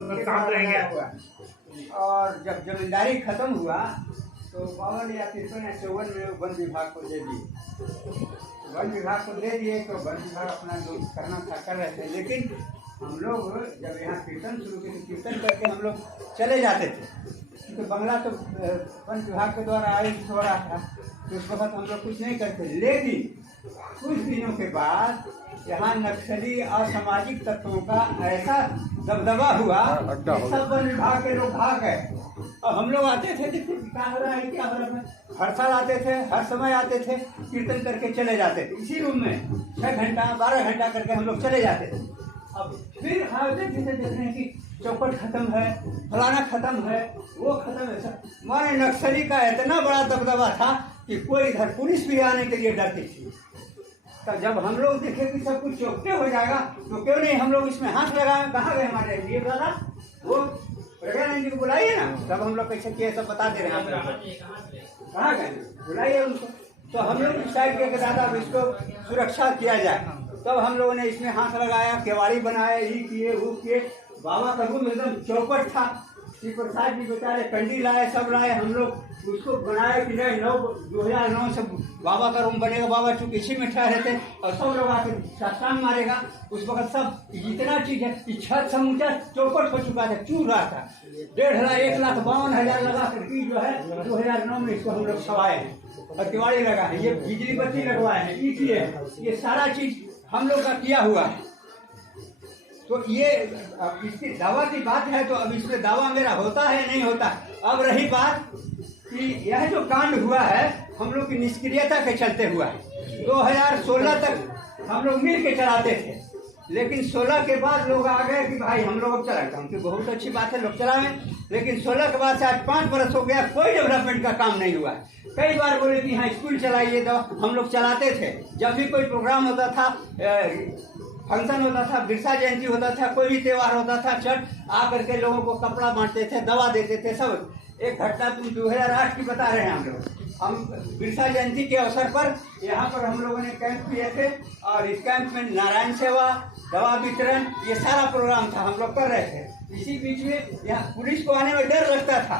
काम करेंगे हुआ। और जब जमींदारी खत्म हुआ तो 52 या 53 या 54 में वन विभाग को दे दिए। वन विभाग को दे दिए तो वन विभाग अपना जो करना था कर रहे थे, लेकिन हम लोग जब यहाँ कीर्तन शुरू किए तो कीर्तन करके हम लोग चले जाते थे, क्योंकि बंगला तो वन विभाग के द्वारा आयोजित हो रहा था, तो उस वक्त हम लोग कुछ नहीं करते। लेकिन कुछ दिनों के बाद यहाँ नक्सली असामाजिक तत्वों का ऐसा दबदबा हुआ कि सब वन विभाग के लोग भाग गए। और हम लोग आते थे कि क्या हो रहा है, क्या हो रहा है, हर साल आते थे, हर समय आते थे, कीर्तन करके चले जाते थे। इसी रूम में 6 घंटा 12 घंटा करके हम लोग चले जाते थे। अब फिर आते थे देखते हैं कि चौपट खत्म है, फलाना खत्म है, वो खत्म है। हमारे नक्सली का इतना बड़ा दबदबा था कि कोई इधर पुलिस भी आने के लिए डरती थी। तब जब हम लोग देखे कि सब कुछ चौकटे हो जाएगा तो क्यों नहीं हम लोग इसमें हाथ लगाए। कहाँ गए हमारे लिए दादा, वो प्रज्ञानंद जी को बुलाइए ना। तब हम लोग कैसे किए सब बता दे रहे हैं, कहाँ गए, बुलाइए उनको। तो हम लोग डिसाइड किया कि दादा अब इसको सुरक्षा किया जाए। तब हम लोगों ने इसमें हाथ लगाया, केवाड़ी बनाए, ये किए वो किए। बाबा का रूम एकदम चौपट था। श्री प्रसाद जी बेचारे कंडी लाए, सब लाए, हम लोग उसको बनाए कि नहीं 2009 से बाबा का रूम बनेगा। बाबा चूंकि इसी में ठहरे थे और सब लोग आके साष्टांग मारेगा। उस वक्त सब जितना चीज है, छत समूचा चौपट हो चुका था, चूर रहा था। 1.5 लाख 52,000 लगा करके जो है 2009 में इसको हम लोग सवाए हैं और किवाड़ी लगा है, ये बिजली बत्ती लगवाए हैं, ये किए हैं, ये सारा चीज हम लोग का किया हुआ है। तो ये इसकी दावा की बात है, तो अब इसमें दावा मेरा होता है नहीं होता। अब रही बात कि यह जो कांड हुआ है हम लोग की निष्क्रियता के चलते हुआ है। 2016 तक हम लोग मिल के चलाते थे, लेकिन 16 के बाद लोग आ गए कि भाई हम लोग अब चलाएं, क्योंकि बहुत अच्छी बात है लोग चलाएं। लेकिन 16 के बाद से आज 5 बरस हो गया, कोई डेवलपमेंट का काम नहीं हुआ। कई बार बोले कि हाँ स्कूल चलाइए, तो हम लोग चलाते थे। जब भी कोई प्रोग्राम होता था, फंक्शन होता था, बिरसा जयंती होता था, कोई भी त्यौहार होता था, छठ आकर के लोगों को कपड़ा बांटते थे, दवा देते थे सब। एक घटना तुम 2008 की बता रहे हैं हम लोग। हम बिरसा जयंती के अवसर पर यहाँ पर हम लोगों ने कैंप किए थे और इस कैंप में नारायण सेवा, दवा वितरण, ये सारा प्रोग्राम था, हम लोग कर रहे थे। इसी बीच में यहाँ पुलिस को आने में डर लगता था।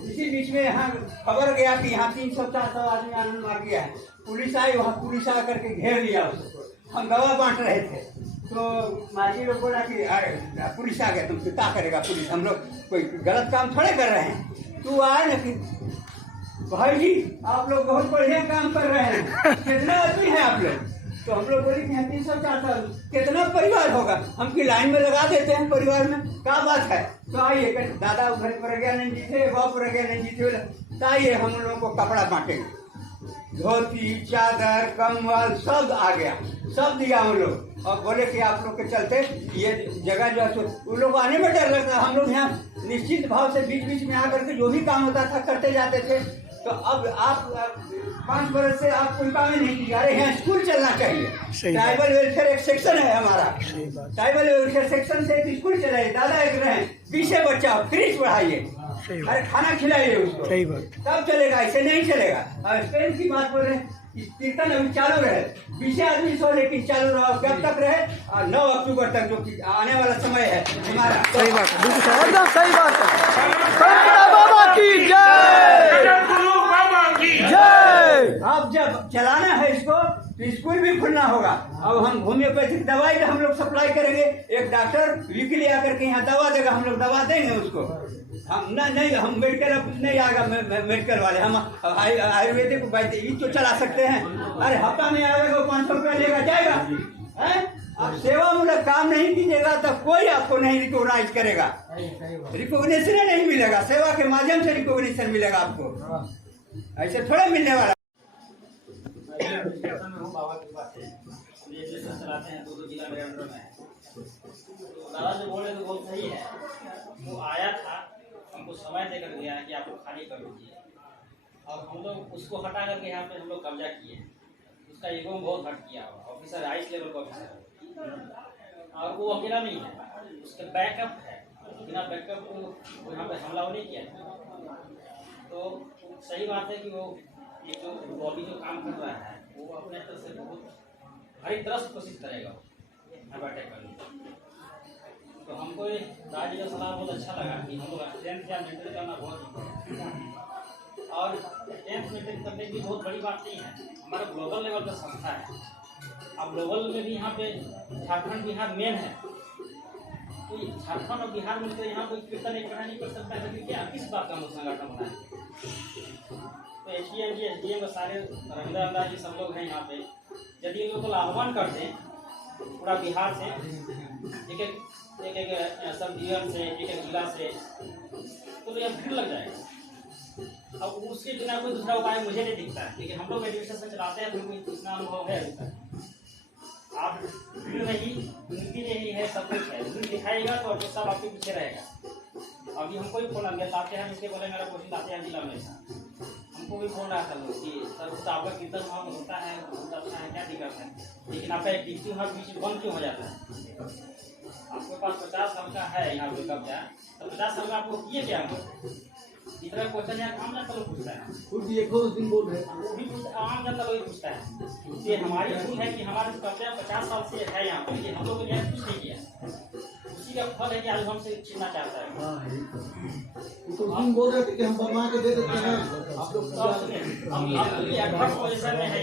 इसी बीच में यहाँ खबर गया कि यहाँ 300-400 आदमी आनंद मार गया है। पुलिस आई, वहाँ पुलिस आकर के घेर लिया उसको। हम दवा बांट रहे थे तो माजी लोग बोला कि अरे पुलिस आ गया, तुम क्या करेगा पुलिस, हम लोग कोई गलत काम थोड़े कर रहे हैं। तू आए ना कि भाई जी आप लोग बहुत बढ़िया काम कर रहे हैं, कितना आदमी है आप लोग। तो हम लोग बोले कि 300-400 कितना परिवार होगा, हम की लाइन में लगा देते हैं परिवार में, क्या बात है। तो आइए, दादा उधर प्रज्ञानंद जी थे, बाबा प्रज्ञानंद जी थे, तो आइए हम लोगों को कपड़ा बांटेंगे। धोती, चादर, कंबल सब आ गया, सब दिया हम लोग। और बोले कि आप लोग के चलते ये जगह जो है उन लोग आने में डर लगता। हम लोग यहाँ निश्चित भाव से बीच बीच में आकर के जो भी काम होता था करते जाते थे। तो अब आप 5 बरस से आप कोई काम नहीं किया। अरे यहाँ स्कूल चलना चाहिए, ट्राइबल वेलफेयर एक सेक्शन है हमारा, ट्राइबल वेलफेयर सेक्शन से एक स्कूल चलाइए। दादा एक रहे 20 बच्चा फ्रीज पढ़ाइए, अरे खाना खिलाइए उसको, सही बात, तब चलेगा, ऐसे नहीं चलेगा। और स्पेन की बात बोल रहे हैं, कीर्तन अभी चालू रहे, 20 आदमी सो, लेकिन चालू रहा कब तक रहे, और 9 अक्टूबर तक जो आने वाला समय है हमारा। सही बात है, बिल्कुल एकदम सही बात है। बाबा की जय। अब जब चलाना है इसको तो स्कूल भी खुलना होगा। अब हम होम्योपैथिक दवाई हम लोग सप्लाई करेंगे, एक डॉक्टर वीकली आकर के यहाँ दवा देगा, हम लोग दवा देंगे उसको। हम नहीं हम मेडिकल नहीं आएगा, मेडिकल वाले हम आयुर्वेदिक वैद्य तो चला सकते हैं। अरे हफ्ता में आएगा 500 रुपया लेगा जाएगा है। अब सेवामूलक काम नहीं कीजिएगा तो कोई आपको नहीं रिकॉग्नाइज करेगा, रिकॉग्निशन नहीं मिलेगा। सेवा के माध्यम से रिकॉग्निशन मिलेगा आपको, ऐसे थोड़ा मिलने वाला। चलाते हैं 2 जिला मेरे अंडर में है। तो दादा जो बोले तो बहुत सही है। वो आया था, हमको समय देकर गया कि आप लोग खाली कर लीजिए, और हम लोग उसको हटा करके यहाँ पे हम लोग कब्जा किए। उसका ईगो बहुत हट किया, ऑफिसर हाईएस्ट लेवल का ऑफिसर, और वो अकेला नहीं है, उसके बैकअप है। बिना बैकअप को यहाँ पे हमला नहीं किया। तो सही बात है कि वो ये जो बॉबी जो काम कर रहा है वो अपने तरफ से बहुत हर एक तरह से कोशिश करेगा अटैक करने। तो हम हमको ये दादी का सलाह बहुत अच्छा लगा कि हम लोग 10th या मेंटेन करना बहुत इम्पोर्टेंट है। और 10th मेंटेन करने की बहुत बड़ी बात नहीं है, हमारा ग्लोबल लेवल का संस्था है। अब ग्लोबल में भी यहाँ पे झारखंड बिहार मेन है, तो झारखंड और बिहार में तो यहाँ कोई कीर्तन एक नहीं कर सकता है, लेकिन क्या किस बात का हम संगठन बनाए। तो एसडीएम का सारे रविंद्र जी सब लोग हैं यहाँ पे, यदि इन लोगों को आह्वान करते हैं पूरा बिहार से, एक सब डिवीजन से, एक जिला से, तो यह भीड़ लग जाएगा। अब उसके बिना कोई दूसरा उपाय मुझे नहीं दिखता है, लेकिन हम लोग एडमिनिस्ट्रेशन चलाते हैं तो इतना अनुभव है अभी तक। आप भीड़ नहीं, नीति नहीं है, सब कुछ है, भीड़ दिखाएगा तो सब आपके पीछे रहेगा। अभी हमको भी फोन आ गया, आते हैं इसके बोले मेरा कोशिश आते हैं जिला में, हमको भी फोन आया था लोग कि सर उसका आपका कीर्तन वहाँ होता है, बहुत अच्छा है, क्या दिक्कत है, लेकिन आपका एक्टिविटी वहाँ बीच में बंद क्यों हो जाता है। आपके पास 50 साल का है यहाँ पे कब्जा, तो 50 साल का आपको किए क्या हम इतना क्वेश्चन यहाँ आम जनता लोग पूछता है, वो भी आम जनता लोग पूछता है। ये हमारी भूल है कि हमारे कब्जा 50 साल से है यहाँ पे, लेकिन हम लोग ने कुछ नहीं किया, उसी का फल है कि आज हमसे छीनना चाहता है। तो तुम बोल रहे थे कि हम बनवा के दे देते हैं, आप लोग हम पोजिशन में है,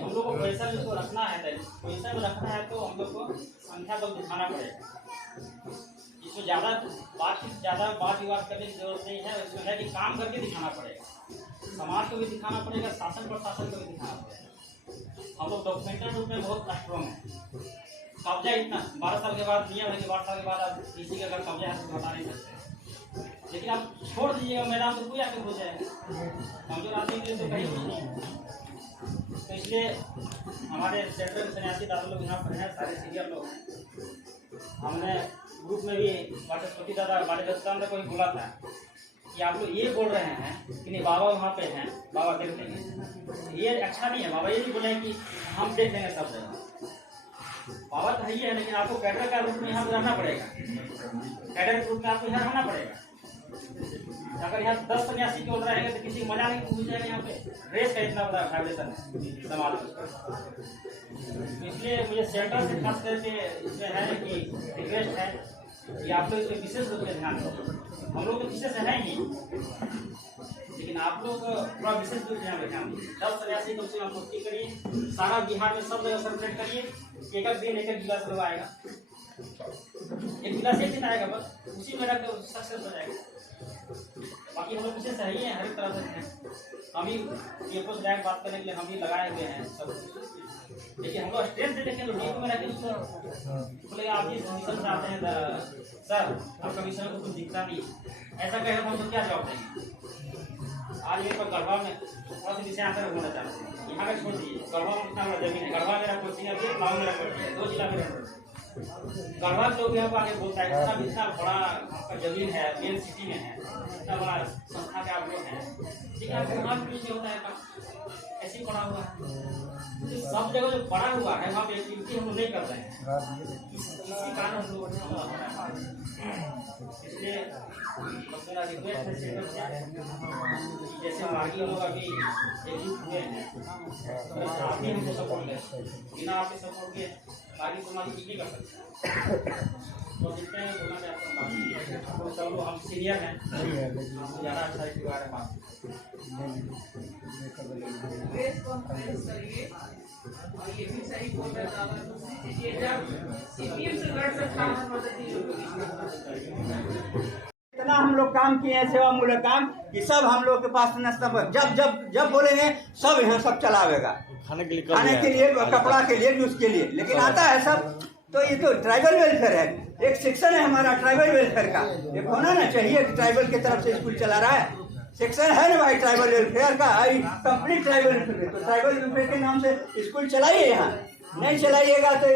हम लोग को पोजिशन में रखना है, पोजिशन में रखना है तो हम लोग को संख्या बल दिखाना पड़ेगा। इसमें ज़्यादा बात विवाद करने की जरूरत नहीं है, इसमें है कि काम करके दिखाना पड़ेगा, समाज को भी दिखाना पड़ेगा, शासन प्रशासन को भी दिखाना पड़ेगा। हम लोग डॉक्यूमेंटेड रूप में बहुत स्ट्रॉन्ग है। कब्जा इतना 12 साल के बाद नियम है कि 12 साल के बाद आप किसी का अगर कब्जा है तो हटा नहीं सकते, लेकिन आप छोड़ दीजिएगा मैदान तो कोई आके हो जाएगा, कमजोर आदमी के लिए तो कहीं कुछ नहीं। तो इसलिए हमारे सेंट्रल सन्यासी दादा लोग यहाँ पर हैं, सारे सीनियर लोग हैं। हमने ग्रुप में भी वाचस्पति दादा बाले दत्तान को भी बोला था कि आप लोग ये बोल रहे हैं कि नहीं बाबा वहाँ पे हैं, बाबा देख लेंगे, ये अच्छा नहीं है। बाबा ये नहीं बोले कि हम देख लेंगे सब जगह, बाबा तो है, लेकिन आपको कैडर का रूप में यहाँ पे रहना पड़ेगा, कैडर के रूप में आपको यहाँ रहना पड़ेगा। अगर यहाँ 10 सन्यासी केवल रहेंगे तो किसी को मजा नहीं पूछ जाएगा। यहाँ पे रेस का इतना बड़ा वाइब्रेशन है समाज में, इसलिए मुझे सेंटर से खास करके इसमें है कि रिक्वेस्ट है कि आप लोग इसमें विशेष रूप से ध्यान दो। हम लोग तो विशेष है ही नहीं, लेकिन आप लोग थोड़ा विशेष रूप से ध्यान रखें। 10 सन्यासी कम से कम पूर्ति करिए, सारा बिहार में सब जगह सेलिब्रेट करिए, एक दिन एक जिला से लोग आएगा, एक जिला से एक दिन आएगा, बस उसी में रख सक्सेस हो जाएगा। बाकी हम लोग विशेष है ही हैं, हर एक तरह से हैं। हम ही ये कुछ डायरेक्ट बात करने के लिए हम ही लगाए हुए हैं सब, लेकिन हम लोग स्ट्रेंथ से देखें तो डीप में रखें उसको बोलेगा आप जिस मिशन से आते हैं सर आपका मिशन को कुछ दिखता नहीं, ऐसा कहे तो हम तो क्या जवाब देंगे। आज मेरे पास गढ़वा में थोड़ा सा विषय आंसर होना चाहते हैं, यहाँ का छोड़ दीजिए, गढ़वा में कितना बड़ा जमीन है, गढ़वा मेरा कोचिंग है, गाँव मेरा कोचिंग है, 2 जिला में गढ़वा के लोग यहाँ आगे बोलता है इतना बड़ा आपका जमीन है, मेन सिटी में है, इतना बड़ा संस्था के आप लोग हैं, ठीक है, आपको होता है ऐसे ही पड़ा हुआ है। सब जगह जो पड़ा हुआ है वहाँ पे एक्टिविटी हम लोग नहीं कर रहे हैं, इसी कारण हम लोग इसलिए मेरा रिक्वेस्ट है सेंटर से, जैसे बाकी लोग अभी एकजुट हुए हैं आप ही हमको सपोर्ट करें, बिना आपके सपोर्ट के बाकी समाज कुछ नहीं कर सकते। तो जितने बोलना चाहते हैं बाकी तो सब लोग हम सीनियर हैं, ज़्यादा अच्छा इसके बारे में बात और ये भी सही बोल रहे था, ये जब सीपीएम से लड़ सकता है मदद इतना हम लोग काम किए हैं सेवामूलक काम कि सब हम लोग के पास नस्ता जब जब जब बोलेंगे सब यहाँ सब चलावेगा, खाने के लिए कपड़ा के लिए उसके लिए, लेकिन आता है सब। तो ये तो ट्राइबल वेलफेयर है, एक सेक्शन है हमारा ट्राइबल वेलफेयर का, एक होना ना चाहिए कि ट्राइबल की तरफ से स्कूल चला रहा है, सेक्शन है ना भाई ट्राइबल वेलफेयर का, कंप्लीट ट्राइबल वेलफेयर। तो ट्राइबल वेलफेयर के नाम से स्कूल चलाइए, यहाँ नहीं चलाइएगा तो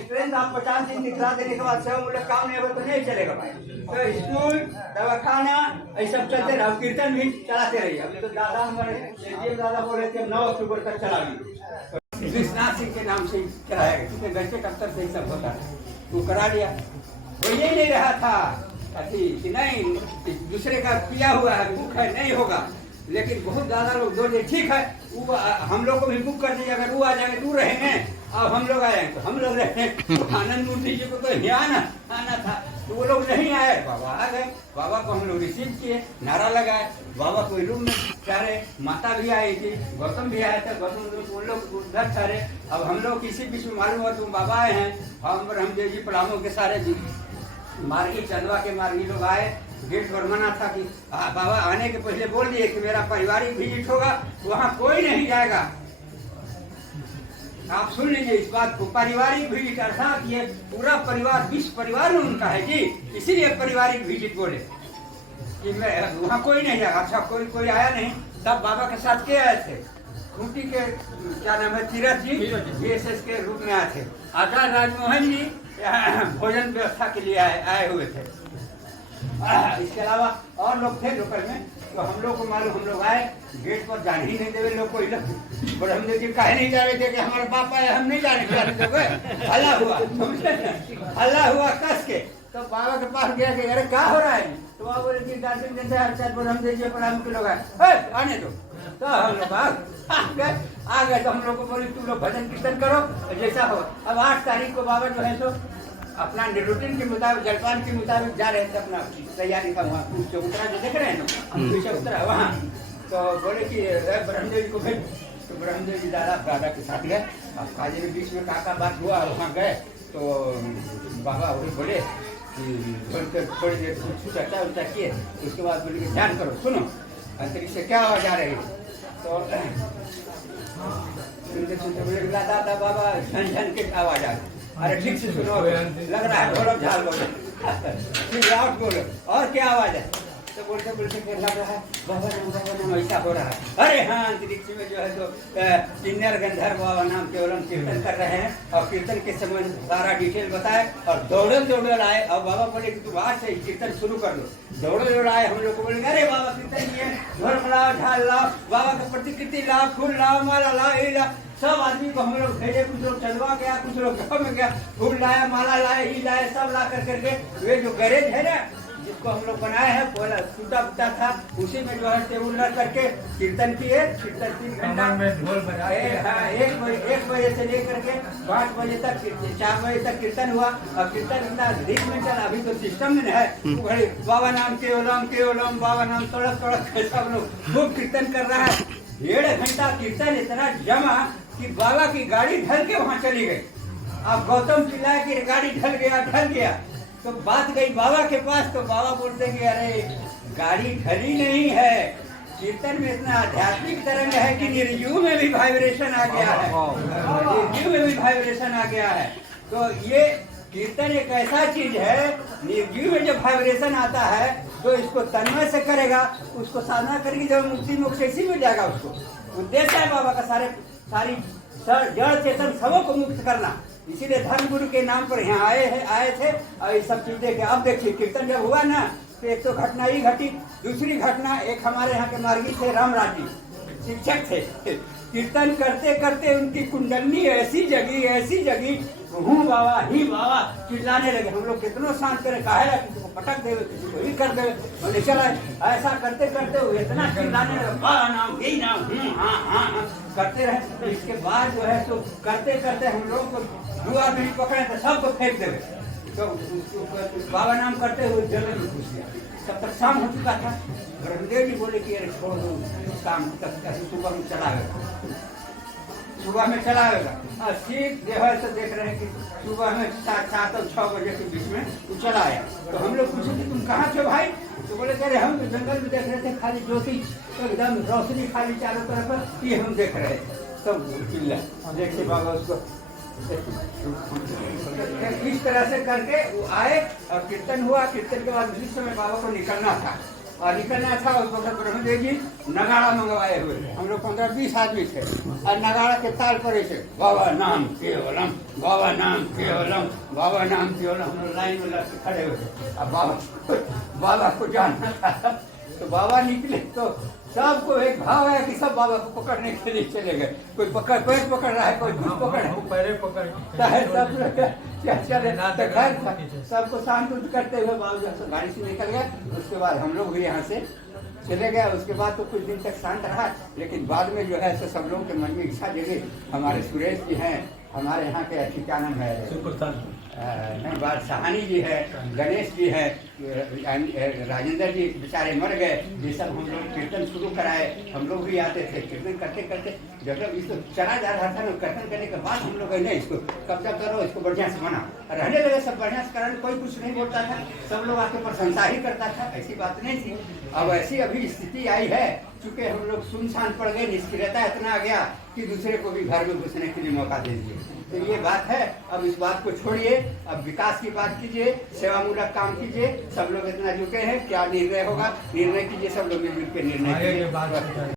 स्ट्रेंथ आप 50 दिन दिखला देने के बाद सेवामूलक काम नहीं होगा तो नहीं चलेगा भाई। तो स्कूल दवाखाना ये सब चलते रहो, कीर्तन भी चलाते रहिए। अभी तो दादा हमारे दादा बोल रहे थे 9 अक्टूबर तक चलाएंगे, विश्वनाथ सिंह के नाम से कराएगा, क्योंकि गजट अक्सर से ही सब होता है, वो करा लिया। वो ये नहीं रहा था कि नहीं दूसरे का किया हुआ है बुक है नहीं होगा, लेकिन बहुत ज़्यादा लोग जो ठीक है वो हम लोग को भी बुक कर दीजिए, अगर वो आ जाएंगे दूर रहेंगे अब हम लोग आएंगे तो हम लोग रहेंगे। आनंद मूर्ति जी को तो यहाँ आना था, तो वो लोग नहीं आए, बाबा आ गए। बाबा को हम लोग रिसीव किए, नारा लगाए। बाबा को रूम में ठहरे, माता भी आई थी, गौतम भी आया था। गौतम उन लोग उधर ठहरे। अब हम लोग किसी बीच में मालूम हुआ तुम बाबा आए हैं, हम रामदेव जी पलामों के सारे मार्गी चंदवा के मार्गी लोग आए। गेट पर मना था कि बाबा आने के पहले बोल दिए कि मेरा पारिवारिक विजिट होगा, वहाँ कोई नहीं जाएगा। आप सुन लीजिए इस बात को, पारिवारिक विजिट अर्थात ये पूरा परिवार, 20 परिवार में उनका है जी, इसीलिए पारिवारिक विजिट बोले कि मैं वहाँ कोई नहीं जाएगा। अच्छा कोई आया नहीं, तब बाबा के साथ के आए थे, खूंटी के क्या नाम है, तीरथ जी बीएसएस के रूप में आए थे। आचार्य राजमोहन जी भोजन व्यवस्था के लिए आए हुए थे। इसके अलावा और लोग थे लोकल में, तो हम लोग को मालूम, हम लोग आए, गेट पर जाने ही नहीं देवे लोग को। ब्रह्मदेव जी काहे नहीं जा रहे थे कि हमारे पापा है, हम नहीं जाने देंगे। हल्ला हुआ, हल्ला हुआ कस के। तो बाबा के पास गया कि अरे क्या हो रहा है, तो बाबा बोले जी गार्जियन कहते हैं अच्छा ब्रह्मदेव जी प्रणाम के लोग आए, आने दो। तो हम लोग आ गए। तो हम लोग को बोले तुम लोग भजन कीर्तन करो जैसा हो। अब 8 तारीख को बाबा जो है तो अपना रूटीन के मुताबिक, जलपान के मुताबिक जा रहे थे अपना तैयारी का। वहाँ चौतरा जो देख रहे हैं ना, चौतरा वहाँ। तो बोले कि ब्रह्मदेव जी को भेज। तो ब्रह्मदेव जी दादा के साथ गए। अब काजी में बीच में का बात हुआ, वहाँ गए तो बाबा बोले कि थोड़ी देर चर्चा उर्चा किए। उसके बाद बोले कि ध्यान करो, सुनो अंतरिक्ष से क्या आवाज आ रही है। तो सुनते बोले दादा बाबा झन के आवाज आ रही। अरे ठीक से सुनो, लग रहा है ढोलक झाल बोलो, फिर आउट बोलो, और क्या आवाज है। तो बोलते बोलते लग रहा है बाबा नाम ऐसा हो रहा है। अरे हाँ, अंतरिक्ष में जो है तो किन्नर गंधर्व बाबा नाम केवलम कीर्तन कर रहे हैं। और कीर्तन के समय सारा डिटेल बताए और दौड़ल आए। और बाबा बोले कि तुम आज से कीर्तन शुरू कर दो। दौड़ल आए, हम लोग को बोले अरे बाबा कीर्तन किए, ढोलक लाओ, ढाल लाओ, बाबा का प्रतिकृति लाओ, फूल लाओ, माला लाओ, ये लाओ। सब आदमी को हम लोग भेजे, कुछ लोग चलवा गया, कुछ लोग गाँव में गया, फूल लाया, माला लाए, ही लाए, सब ला कर करके वे जो गैरेज है ना जिसको हम लोग बनाए हैं, पहला टूटा फूटा था, उसी में जो है टेबुल रख करके कीर्तन किए। कीर्तन 3 घंटा में ढोल बजाए। हाँ, 1 बजे से लेकर के 5 बजे तक, 4 बजे तक कीर्तन हुआ। और कीर्तन इतना धीरे में चला, अभी तो सिस्टम में है, बाबा नाम केवलम, बाबा नाम तड़क सब लोग खूब कीर्तन कर रहा है। 1.5 घंटा कीर्तन इतना जमा कि बाबा की गाड़ी ढल के वहाँ चली गई। अब गौतम चिल्लाया कि गाड़ी ढल गया। तो बात गई बाबा के पास। तो बाबा बोलते कि अरे गाड़ी ढली नहीं है, कीर्तन में इतना आध्यात्मिक तरंग है कि निर्जीव में भी वाइब्रेशन आ गया है, निर्जीव में भी वाइब्रेशन आ गया है। तो ये कीर्तन एक ऐसा चीज है, निर्जीव में जब वाइब्रेशन आता है तो इसको तन्मय से करेगा, उसको साधना करेगी, जब मुक्ति मोक्ष ऐसी मिल जाएगा। उसको उद्देश्य है बाबा का सारी जड़ चेतन सबों को मुक्त करना। इसीलिए धर्म गुरु के नाम पर यहाँ आए थे और ये सब चीज देखे। अब देखिए कीर्तन जब हुआ ना तो एक तो घटना ही घटी। दूसरी घटना, एक हमारे यहाँ के मार्गी थे रामराज जी, शिक्षक थे। कीर्तन करते करते उनकी कुंडलनी ऐसी जगी, हूँ बाबा ही बाबा चिल्लाने लगे। हम लोग कितनों शांत करें, काहे किसी को पटक देवे, किसी को ही कर देवे, बोले चला। ऐसा करते करते वो इतना चिल्लाने लगे, बाबा नाम यही नाम, हाँ करते रहे। इसके बाद जो है तो करते करते हम लोग को 2 आदमी पकड़े तो सबको फेंक देवे। तो बाबा नाम करते हुए जंगल में घुस गया। तब तक शाम हो चुका था। ब्रह्मदेव जी बोले कि अरे छोड़ दो काम, तक सुबह में चला आएगा। और ठीक जो है तो देख रहे हैं कि सुबह में 7 और 6 बजे के बीच में वो चला आया। तो हम लोग पूछे कि तुम कहाँ थे भाई। तो बोले अरे हम तो जंगल में देख रहे थे, खाली ज्योति एकदम रोशनी खाली चारों तरफ, ये हम देख रहे थे। तब चिल्ला देखिए बाबा उसको इस तरह से करके वो आए और कीर्तन हुआ। कीर्तन के बाद उसी समय बाबा को निकलना था। उस वक्त ब्रह्मदेव जी नगाड़ा मंगवाए हुए थे। हम लोग 15-20 आदमी थे और नगाड़ा के ताल पर थे, बाबा नाम केवलम, बाबा नाम केवलम, बाबा नाम केवलम। हम लोग लाइन में लग खड़े हुए थे। अब बाबा को जानना था। तो बाबा निकले तो सबको एक भाव है कि सब बाबा को पकड़ने के लिए चले गए। कोई पैर पकड़ रहा है, कोई कुछ पकड़ चले। सबको शांत करते हुए बाबा गाड़ी से निकल गए। उसके बाद हम लोग भी यहाँ से चले गए। उसके बाद तो कुछ दिन तक शांत रहा, लेकिन बाद में जो है तो सब लोगों के मन में इच्छा जगी। हमारे सुरेश जी हैं, हमारे यहाँ के क्या नाम है, धन्यवाद सहानी जी है, गणेश जी है, राजेंद्र जी बेचारे मर गए। ये सब हम लोग कीर्तन शुरू कराए, हम लोग भी आते थे कीर्तन करते करते जब इसको चला जा रहा था ना, कीर्तन करने के बाद हम लोग नहीं इसको कब्जा करो, इसको बढ़िया से बनाओ। रहने लगे सब बढ़िया से कराने, कोई कुछ नहीं बोलता था, सब लोग आके प्रशंसा ही करता था, ऐसी बात नहीं थी। अब ऐसी अभी स्थिति आई है, चूंकि हम लोग सुनसान पड़ गए, निष्क्रियता इतना आ गया कि दूसरे को भी घर में घुसने के लिए मौका दे दिए। तो ये बात है, अब इस बात को छोड़िए, अब विकास की बात कीजिए, सेवामूलक काम कीजिए। सब लोग इतना जुटे हैं, क्या निर्णय होगा निर्णय कीजिए, सब लोग मिलकर निर्णय कीजिए।